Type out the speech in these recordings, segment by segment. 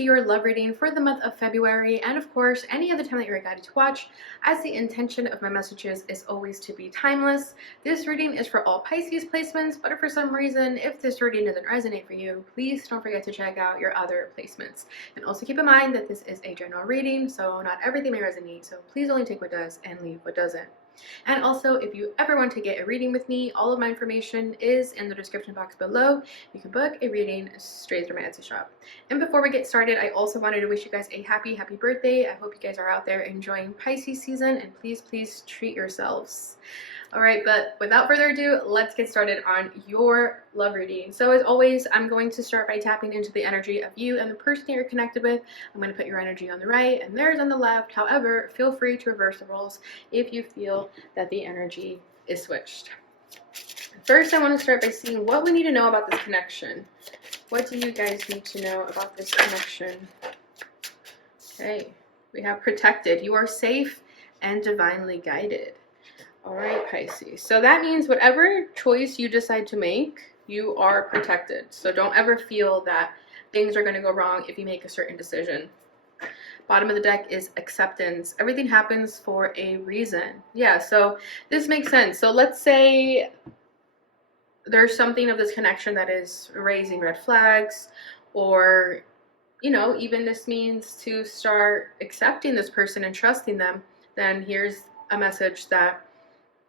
to your love reading for the month of February, and of course any other time that you're guided to watch, as the intention of my messages is always to be timeless. This reading is for all Pisces placements, but if for some reason, if this reading doesn't resonate for you, please don't forget to check out your other placements. And also keep in mind that this is a general reading, so not everything may resonate, so please only take what does and leave what doesn't. And also, if you ever want to get a reading with me, all of my information is in the description box below. You can book a reading straight through my Etsy shop. And before we get started, I also wanted to wish you guys a happy birthday. I hope you guys are out there enjoying Pisces season, and please treat yourselves. All right, but without further ado, let's get started on your love reading. So as always, I'm going to start by tapping into the energy of you and the person that you're connected with. I'm going to put your energy on the right and theirs on the left. However, feel free to reverse the roles if you feel that the energy is switched. First, I want to start by seeing what we need to know about this connection. What do you guys need to know about this connection? Okay, we have protected. You are safe and divinely guided. All right, Pisces. So that means whatever choice you decide to make, you are protected. So don't ever feel that things are going to go wrong if you make a certain decision. Bottom of the deck is acceptance. Everything happens for a reason. Yeah, so this makes sense. So let's say there's something of this connection that is raising red flags, or, you know, even this means to start accepting this person and trusting them. Then here's a message that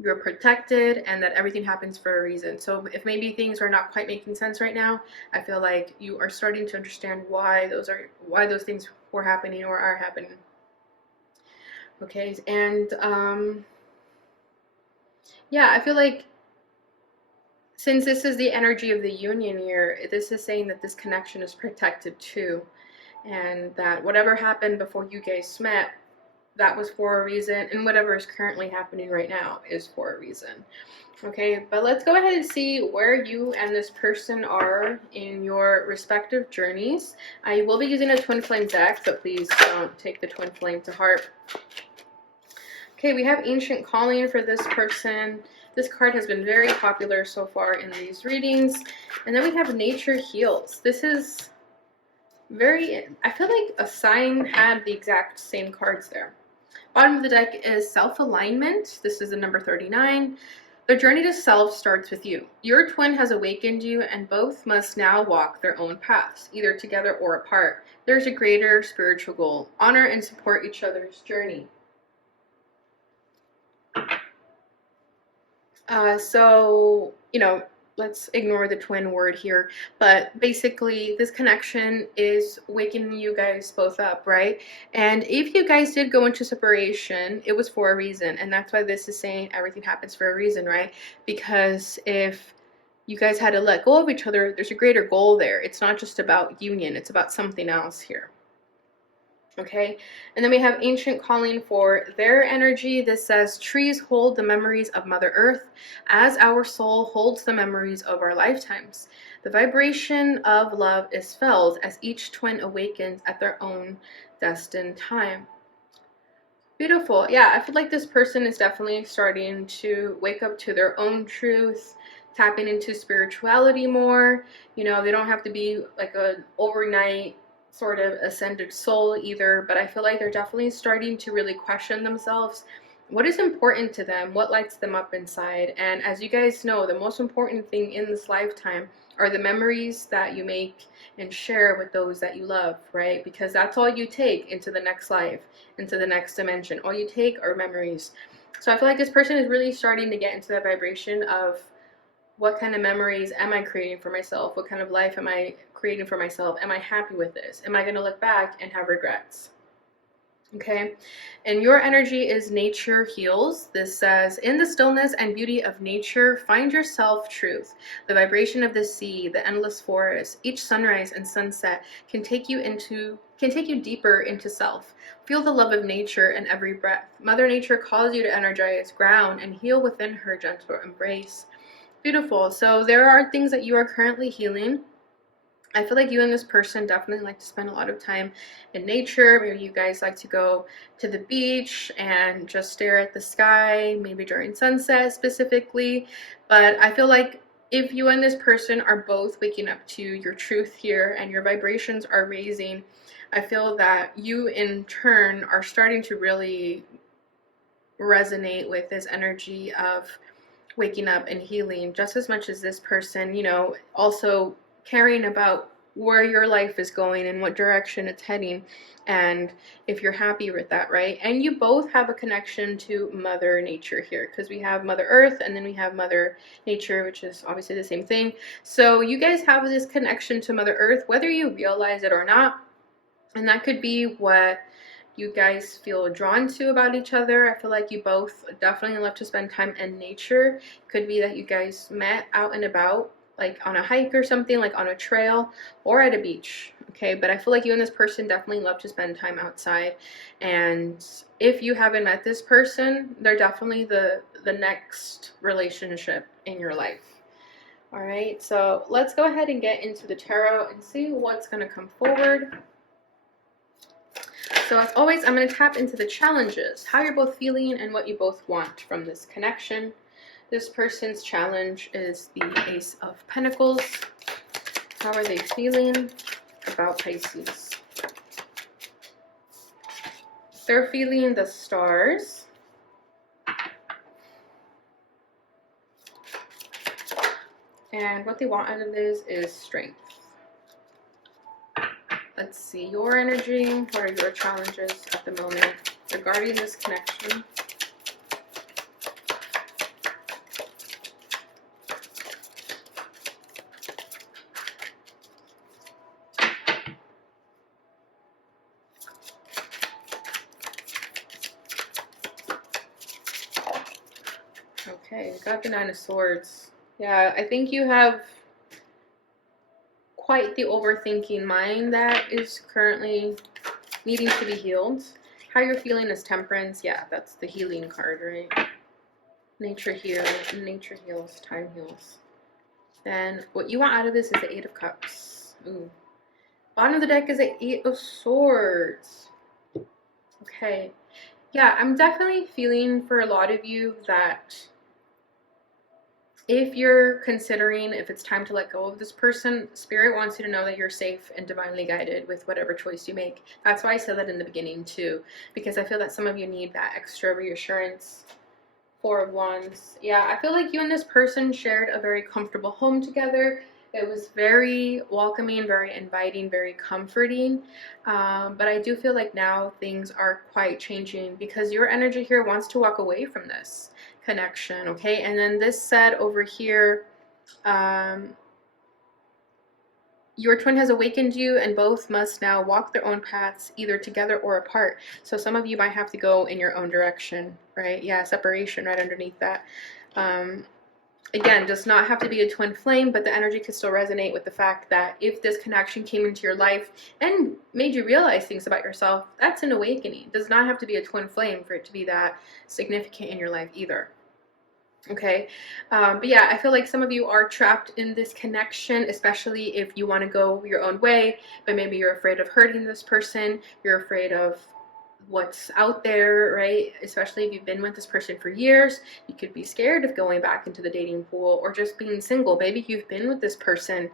you're protected and that everything happens for a reason. So if maybe things are not quite making sense right now, I feel like you are starting to understand why those things were happening or are happening. Okay, and yeah, I feel like since this is the energy of the union here, this is saying that this connection is protected too, and that whatever happened before you guys met, that was for a reason, and whatever is currently happening right now is for a reason. Okay, but let's go ahead and see where you and this person are in your respective journeys. I will be using a twin flame deck, but please don't take the twin flame to heart. Okay, we have ancient calling for this person. This card has been very popular so far in these readings. And then we have nature heals. This is very, I feel like a sign had the exact same cards there. Bottom of the deck is self-alignment. This is the number 39. The journey to self starts with you. Your twin has awakened you, and both must now walk their own paths, either together or apart. There's a greater spiritual goal. Honor and support each other's journey. So, you know, let's ignore the twin word here, but basically this connection is waking you guys both up, right? And if you guys did go into separation, it was for a reason, and that's why this is saying everything happens for a reason, right? Because if you guys had to let go of each other, there's a greater goal there. It's not just about union, it's about something else here. Okay, and then we have ancient calling for their energy. This says, trees hold the memories of Mother Earth as our soul holds the memories of our lifetimes. The vibration of love is felt as each twin awakens at their own destined time. Beautiful. Yeah, I feel like this person is definitely starting to wake up to their own truth, tapping into spirituality more. You know, they don't have to be like an overnight sort of ascended soul either, but I feel like they're definitely starting to really question themselves. What is important to them? What lights them up inside? And as you guys know, the most important thing in this lifetime are the memories that you make and share with those that you love, right? Because that's all you take into the next life, into the next dimension. All you take are memories. So I feel like this person is really starting to get into that vibration of, what kind of memories am I creating for myself? What kind of life am I creating for myself? Am I happy with this? Am I going to look back and have regrets? Okay, and your energy is nature heals. This says, in the stillness and beauty of nature, find your self-truth. The vibration of the sea, the endless forest, each sunrise and sunset can take you deeper into self. Feel the love of nature in every breath. Mother Nature calls you to energize, ground, and heal within her gentle embrace. Beautiful. So there are things that you are currently healing. I feel like you and this person definitely like to spend a lot of time in nature. Maybe you guys like to go to the beach and just stare at the sky, maybe during sunset specifically. But I feel like if you and this person are both waking up to your truth here and your vibrations are raising, I feel that you in turn are starting to really resonate with this energy of waking up and healing just as much as this person, you know, also caring about where your life is going and what direction it's heading, and if you're happy with that, right? And you both have a connection to Mother Nature here, because we have Mother Earth and then we have Mother Nature, which is obviously the same thing. So you guys have this connection to Mother Earth, whether you realize it or not, and that could be what you guys feel drawn to about each other. I feel like you both definitely love to spend time in nature. Could be that you guys met out and about, like on a hike or something, like on a trail or at a beach. Okay, but I feel like you and this person definitely love to spend time outside. And if you haven't met this person, they're definitely the next relationship in your life. All right, so let's go ahead and get into the tarot and see what's going to come forward. So as always, I'm going to tap into the challenges, how you're both feeling and what you both want from this connection. This person's challenge is the Ace of Pentacles. How are they feeling about Pisces? They're feeling the stars. And what they want out of this is strength. Let's see your energy. What are your challenges at the moment regarding this connection? Okay, got the Nine of Swords. Yeah, I think you have quite the overthinking mind that is currently needing to be healed. How you're feeling is Temperance. Yeah, that's the healing card, right? Nature heals, time heals. Then what you want out of this is the Eight of Cups. Ooh. Bottom of the deck is the Eight of Swords. Okay. Yeah, I'm definitely feeling for a lot of you that if you're considering if it's time to let go of this person, Spirit wants you to know that you're safe and divinely guided with whatever choice you make. That's why I said that in the beginning too, because I feel that some of you need that extra reassurance. Four of Wands. Yeah, I feel like you and this person shared a very comfortable home together. It was very welcoming, very inviting, very comforting. But I do feel like now things are quite changing because your energy here wants to walk away from this connection, okay? And then this said over here, your twin has awakened you and both must now walk their own paths, either together or apart. So some of you might have to go in your own direction, right? Yeah, separation right underneath that. Again, does not have to be a twin flame, but the energy could still resonate with the fact that if this connection came into your life and made you realize things about yourself, that's an awakening. It does not have to be a twin flame for it to be that significant in your life either. Okay, but yeah, I feel like some of you are trapped in this connection, especially if you want to go your own way, but maybe you're afraid of hurting this person, you're afraid of what's out there, right? Especially if you've been with this person for years, you could be scared of going back into the dating pool or just being single. Maybe you've been with this person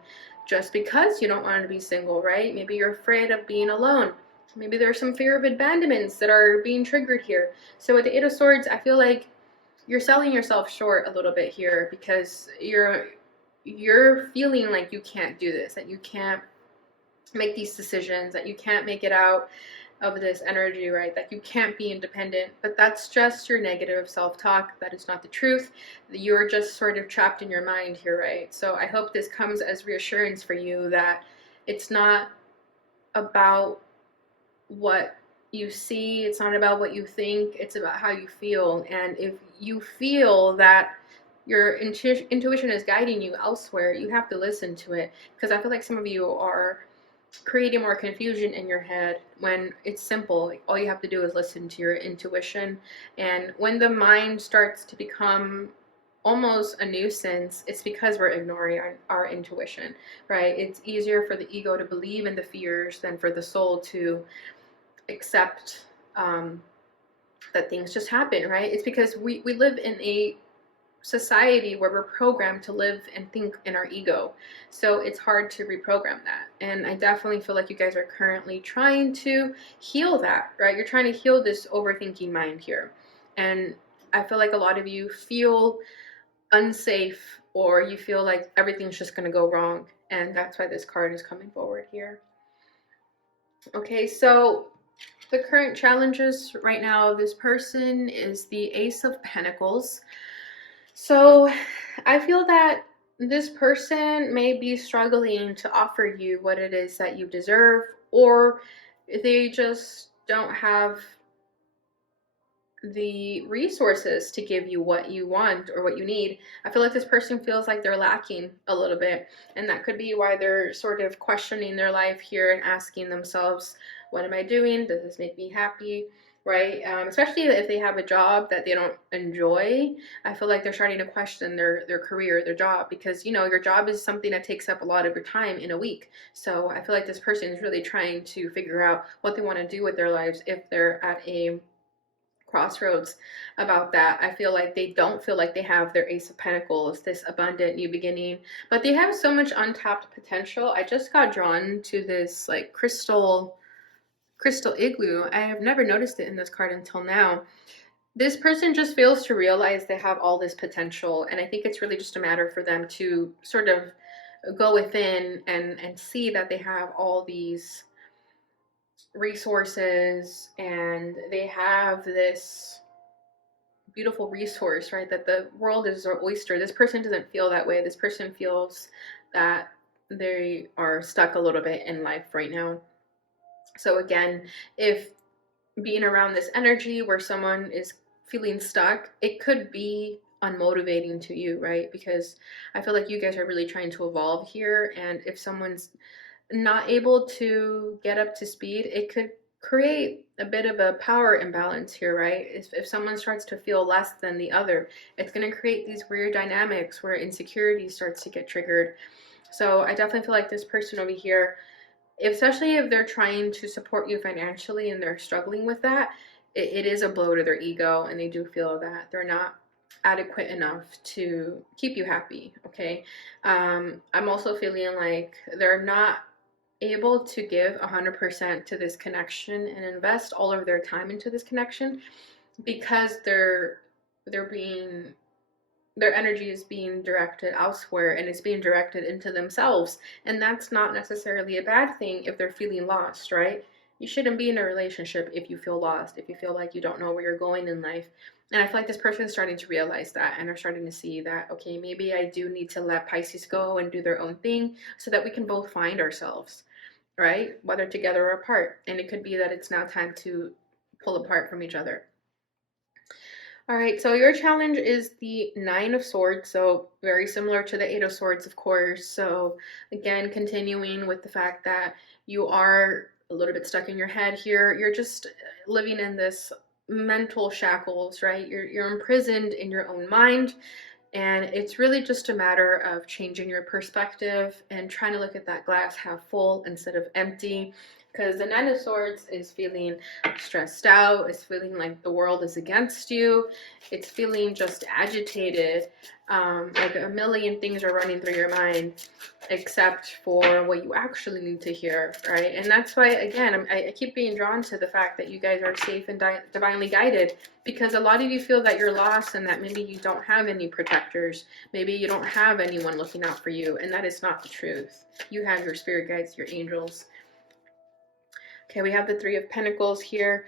just because you don't want to be single, right? Maybe you're afraid of being alone. Maybe there's some fear of abandonments that are being triggered here. So with the Eight of Swords, I feel like you're selling yourself short a little bit here because you're feeling like you can't do this, that you can't make these decisions, that you can't make it out of this energy, right? That you can't be independent, but that's just your negative self-talk. That is not the truth. You're just sort of trapped in your mind here, right? So I hope this comes as reassurance for you that it's not about what you see, it's not about what you think, it's about how you feel. And if you feel that your intuition is guiding you elsewhere, you have to listen to it, because I feel like some of you are creating more confusion in your head when it's simple. All you have to do is listen to your intuition. And when the mind starts to become almost a nuisance, it's because we're ignoring our intuition, right? It's easier for the ego to believe in the fears than for the soul to accept that things just happen, right? It's because we live in a society where we're programmed to live and think in our ego. So it's hard to reprogram that. And I definitely feel like you guys are currently trying to heal that, right? You're trying to heal this overthinking mind here. And I feel like a lot of you feel unsafe, or you feel like everything's just going to go wrong. And that's why this card is coming forward here. Okay, so the current challenges right now of this person is the Ace of Pentacles. So I feel that this person may be struggling to offer you what it is that you deserve, or they just don't have the resources to give you what you want or what you need. I feel like this person feels like they're lacking a little bit, and that could be why they're sort of questioning their life here and asking themselves, what am I doing? Does this make me happy? Right? Especially if they have a job that they don't enjoy. I feel like they're starting to question their career, their job, because you know your job is something that takes up a lot of your time in a week. So I feel like this person is really trying to figure out what they want to do with their lives if they're at a crossroads about that. I feel like they don't feel like they have their Ace of Pentacles, this abundant new beginning, but they have so much untapped potential. I just got drawn to this like crystal igloo. I have never noticed it in this card until now. This person just fails to realize they have all this potential, and I think it's really just a matter for them to sort of go within and see that they have all these resources, and they have this beautiful resource, right? That the world is their oyster. This person doesn't feel that way. This person feels that they are stuck a little bit in life right now. So again, if being around this energy where someone is feeling stuck, it could be unmotivating to you, right? Because I feel like you guys are really trying to evolve here, and if someone's not able to get up to speed, it could create a bit of a power imbalance here, right? If someone starts to feel less than the other, it's going to create these weird dynamics where insecurity starts to get triggered. So I definitely feel like this person over here, especially if they're trying to support you financially and they're struggling with that, it is a blow to their ego, and they do feel that they're not adequate enough to keep you happy. Okay. I'm also feeling like they're not able to give 100% to this connection and invest all of their time into this connection, because they're being, their energy is being directed elsewhere, and it's being directed into themselves, and that's not necessarily a bad thing if they're feeling lost, right? You shouldn't be in a relationship if you feel lost, if you feel like you don't know where you're going in life. And I feel like this person is starting to realize that, and they're starting to see that, okay, maybe I do need to let Pisces go and do their own thing so that we can both find ourselves, right? Whether together or apart. And it could be that it's now time to pull apart from each other. All right, so your challenge is the Nine of Swords, so very similar to the Eight of Swords, of course. So again, continuing with the fact that you are a little bit stuck in your head here. You're just living in this mental shackles, right? You're imprisoned in your own mind. And it's really just a matter of changing your perspective and trying to look at that glass half full instead of empty. Because the Nine of Swords is feeling stressed out, it's feeling like the world is against you, it's feeling just agitated, like a million things are running through your mind except for what you actually need to hear, right? And that's why, again, I keep being drawn to the fact that you guys are safe and divinely guided, because a lot of you feel that you're lost and that maybe you don't have any protectors, maybe you don't have anyone looking out for you, and that is not the truth. You have your spirit guides, your angels. Okay, we have the Three of Pentacles here.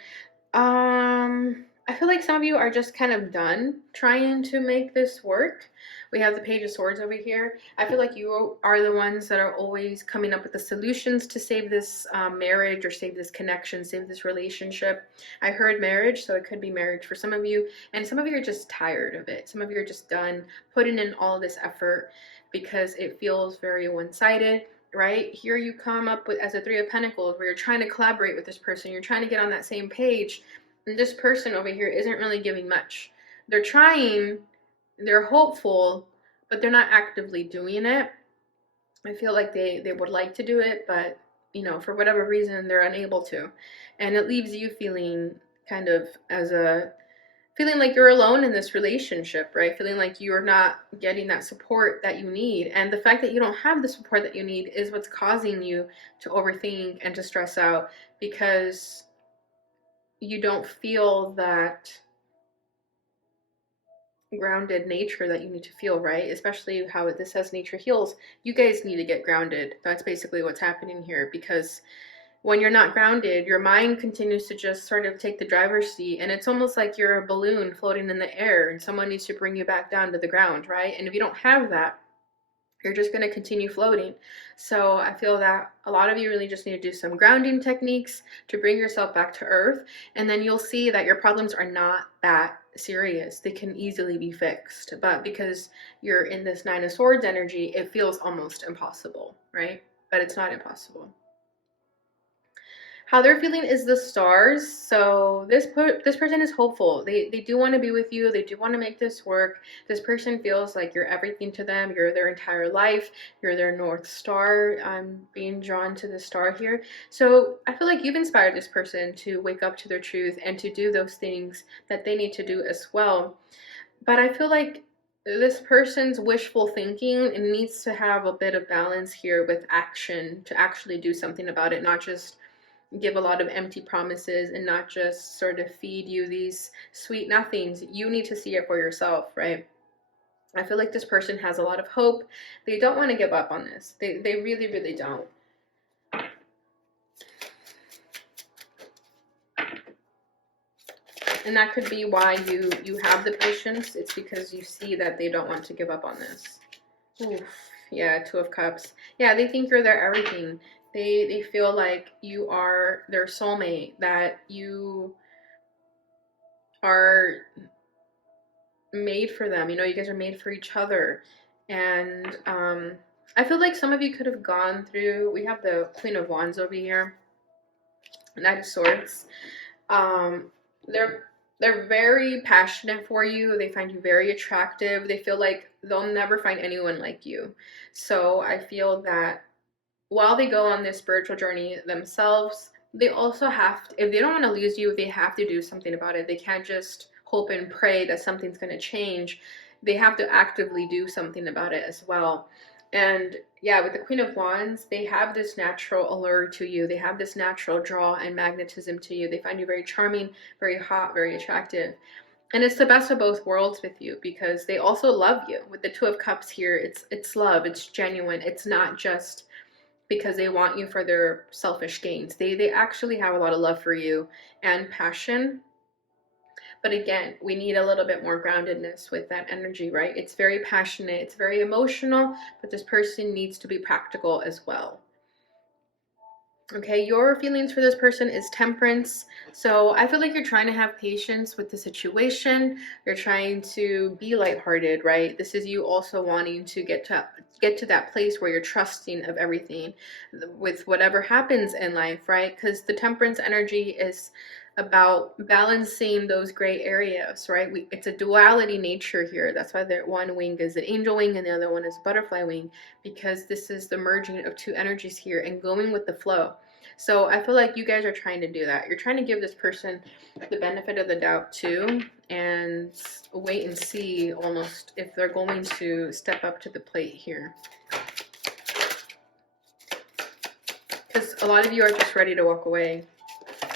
I feel like some of you are just kind of done trying to make this work. We have the Page of Swords over here. I feel like you are the ones that are always coming up with the solutions to save this marriage, or save this connection, save this relationship. I heard marriage, so it could be marriage for some of you. And some of you are just tired of it. Some of you are just done putting in all this effort because it feels very one-sided. Right here you come up with as a Three of Pentacles, where you're trying to collaborate with this person, you're trying to get on that same page, and this person over here isn't really giving much. They're trying, they're hopeful, but they're not actively doing it. I feel like they would like to do it, but you know, for whatever reason they're unable to, and it leaves you feeling kind of as a feeling like you're alone in this relationship, right? Feeling like you're not getting that support that you need. And the fact that you don't have the support that you need is what's causing you to overthink and to stress out, because you don't feel that grounded nature that you need to feel, right? Especially how this says nature heals. You guys need to get grounded. That's basically what's happening here, because when you're not grounded, your mind continues to just sort of take the driver's seat, and it's almost like you're a balloon floating in the air and someone needs to bring you back down to the ground, right? And if you don't have that, you're just going to continue floating. So I feel that a lot of you really just need to do some grounding techniques to bring yourself back to earth, and then you'll see that your problems are not that serious. They can easily be fixed, but because you're in this Nine of Swords energy, it feels almost impossible, right? But it's not impossible. How they're feeling is the stars. So this person is hopeful. They do want to be with you. They do want to make this work. This person feels like you're everything to them. You're their entire life. You're their North Star. I'm being drawn to the star here. So I feel like you've inspired this person to wake up to their truth and to do those things that they need to do as well. But I feel like this person's wishful thinking, it needs to have a bit of balance here with action to actually do something about it, not just give a lot of empty promises and not just sort of feed you these sweet nothings. You need to see it for yourself, right? I feel like this person has a lot of hope. They don't want to give up on this. They really, really don't. And that could be why you have the patience. It's because you see that they don't want to give up on this. Oof. Yeah, Two of Cups. Yeah, they think you're their everything. They feel like you are their soulmate, that you are made for them. You know, you guys are made for each other. And I feel like some of you could have gone through, we have the Queen of Wands over here, Knight of Swords. They're very passionate for you. They find you very attractive. They feel like they'll never find anyone like you. So I feel that while they go on this spiritual journey themselves, they also have to, if they don't want to lose you, they have to do something about it. They can't just hope and pray that something's going to change. They have to actively do something about it as well. And yeah, with the Queen of Wands, they have this natural allure to you. They have this natural draw and magnetism to you. They find you very charming, very hot, very attractive. And it's the best of both worlds with you, because they also love you. With the Two of Cups here, it's love, it's genuine. It's not just because they want you for their selfish gains. They actually have a lot of love for you and passion. But again, we need a little bit more groundedness with that energy, right? It's very passionate, it's very emotional, but this person needs to be practical as well. Okay, your feelings for this person is Temperance. So I feel like you're trying to have patience with the situation. You're trying to be lighthearted, right? This is you also wanting to get to that place where you're trusting of everything with whatever happens in life, right? Because the Temperance energy is about balancing those gray areas, right? It's a duality nature here. That's why one wing is an angel wing and the other one is a butterfly wing, because this is the merging of two energies here and going with the flow. So I feel like you guys are trying to do that. You're trying to give this person the benefit of the doubt too, and wait and see almost if they're going to step up to the plate here. Because a lot of you are just ready to walk away.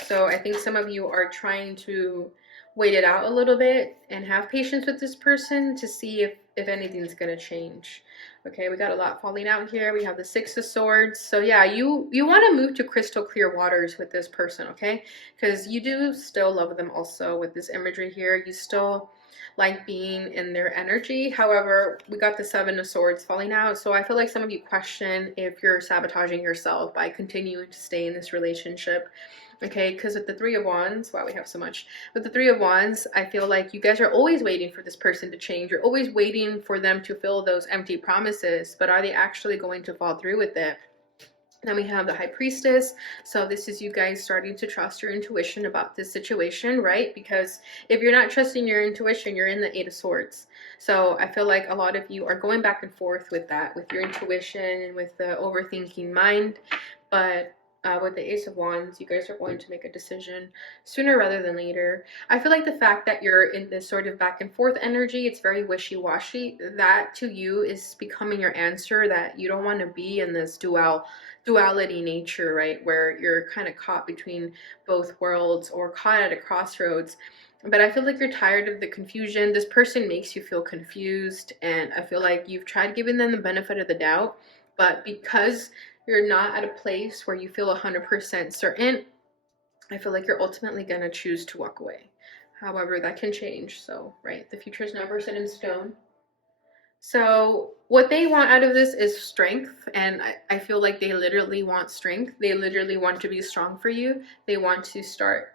So I think some of you are trying to wait it out a little bit and have patience with this person to see if anything's going to change. Okay, we got a lot falling out here. We have the Six of Swords. So yeah, you want to move to crystal clear waters with this person, okay? Because you do still love them also with this imagery here. You still like being in their energy. However, we got the Seven of Swords falling out. So I feel like some of you question if you're sabotaging yourself by continuing to stay in this relationship. Okay, because with the Three of Wands, wow, we have so much. With the Three of Wands, I feel like you guys are always waiting for this person to change. You're always waiting for them to fill those empty promises, but are they actually going to follow through with it? Then we have the High Priestess. So this is you guys starting to trust your intuition about this situation, right? Because if you're not trusting your intuition, you're in the Eight of Swords. So I feel like a lot of you are going back and forth with that, with your intuition and with the overthinking mind. But with the Ace of Wands, you guys are going to make a decision sooner rather than later. I feel like the fact that you're in this sort of back and forth energy, it's very wishy-washy, that to you is becoming your answer, that you don't want to be in this duality nature, right, where you're kind of caught between both worlds or caught at a crossroads. But I feel like you're tired of the confusion. This person makes you feel confused, and I feel like you've tried giving them the benefit of the doubt, but because you're not at a place where you feel 100% certain, I feel like you're ultimately going to choose to walk away. However, that can change. So, right, the future is never set in stone. So what they want out of this is strength, and I feel like they literally want strength. They literally want to be strong for you. They want to start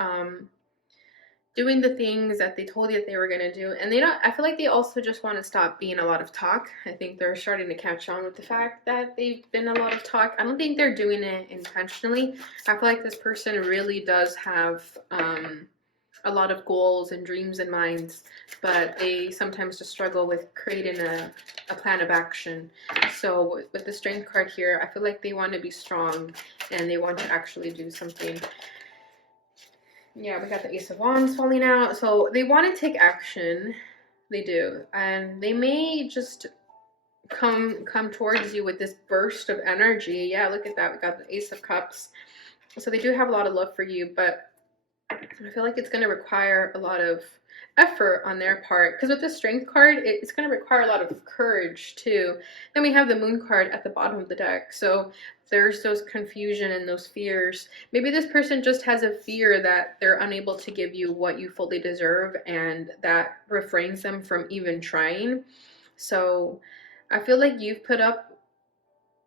doing the things that they told you that they were going to do. And they don't, I feel like they also just want to stop being a lot of talk. I think they're starting to catch on with the fact that they've been a lot of talk. I don't think they're doing it intentionally. I feel like this person really does have a lot of goals and dreams in mind, but they sometimes just struggle with creating a plan of action. So with the Strength card here, I feel like they want to be strong and they want to actually do something. Yeah, we got the Ace of Wands falling out. So they want to take action. They do. And they may just come towards you with this burst of energy. Yeah, look at that. We got the Ace of Cups. So they do have a lot of love for you, but I feel like it's going to require a lot of effort on their part, because with the Strength card, it's going to require a lot of courage too. Then we have the Moon card at the bottom of the deck. So there's those confusion and those fears. Maybe this person just has a fear that they're unable to give you what you fully deserve, and that refrains them from even trying. So I feel like you've put up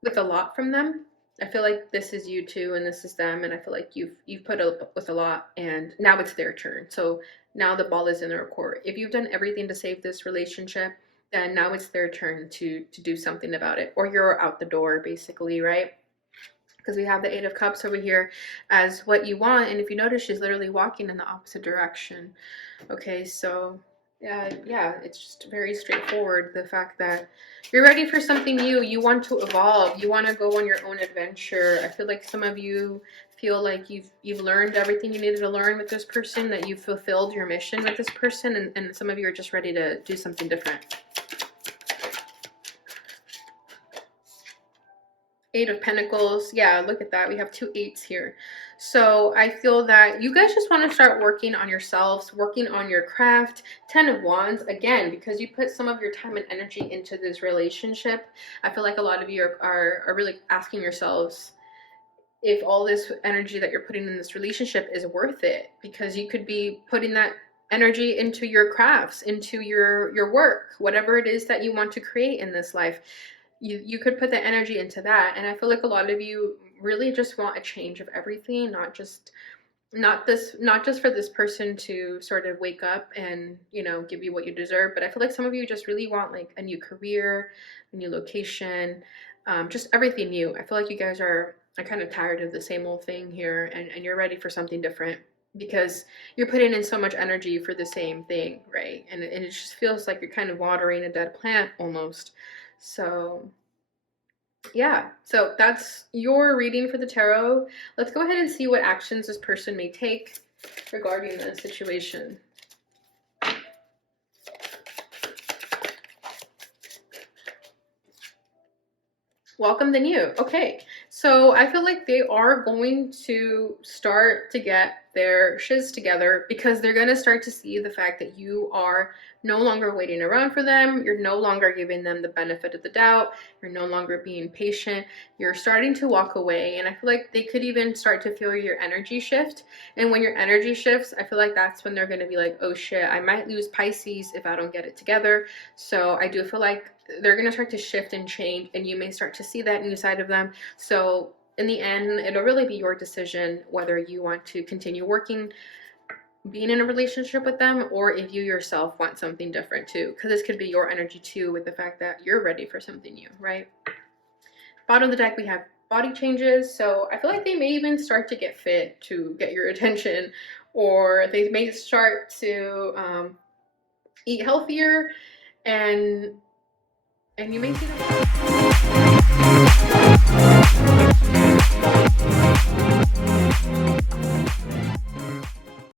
with a lot from them. I feel like this is you too, and this is them, and I feel like you've put up with a lot, and now it's their turn. So now the ball is in their court. If you've done everything to save this relationship, then now it's their turn to do something about it, or you're out the door, basically, right? Because we have the Eight of Cups over here as what you want, and if you notice, she's literally walking in the opposite direction. Okay, so yeah, it's just very straightforward. The fact that you're ready for something new, you want to evolve, you want to go on your own adventure. I feel like some of you feel like you've learned everything you needed to learn with this person, that you've fulfilled your mission with this person, and some of you are just ready to do something different. Eight of Pentacles. Yeah, look at that. We have two eights here. So I feel that you guys just want to start working on yourselves, working on your craft. 10 of Wands, again, because you put some of your time and energy into this relationship. I feel like a lot of you are really asking yourselves if all this energy that you're putting in this relationship is worth it, because you could be putting that energy into your crafts, into your work, whatever it is that you want to create in this life. You could put the energy into that. And I feel like a lot of you really just want a change of everything, not just for this person to sort of wake up and, you know, give you what you deserve, but I feel like some of you just really want like a new career, a new location, just everything new. I feel like you guys are kind of tired of the same old thing here, and you're ready for something different, because you're putting in so much energy for the same thing, right? And it just feels like you're kind of watering a dead plant almost. So yeah, so that's your reading for the tarot. Let's go ahead and see what actions this person may take regarding the situation. Welcome the new. Okay, so I feel like they are going to start to get their shiz together, because they're going to start to see the fact that you are no longer waiting around for them. You're no longer giving them the benefit of the doubt. You're no longer being patient. You're starting to walk away, and I feel like they could even start to feel your energy shift. And when your energy shifts, I feel like that's when they're going to be like, oh shit, I might lose Pisces if I don't get it together. So I do feel like they're going to start to shift and change, and you may start to see that new side of them. So in the end, it'll really be your decision whether you want to continue being in a relationship with them, or if you yourself want something different too, because this could be your energy too, with the fact that you're ready for something new, right? Bottom of the deck, we have body changes. So I feel like they may even start to get fit to get your attention, or they may start to eat healthier, and you may see them.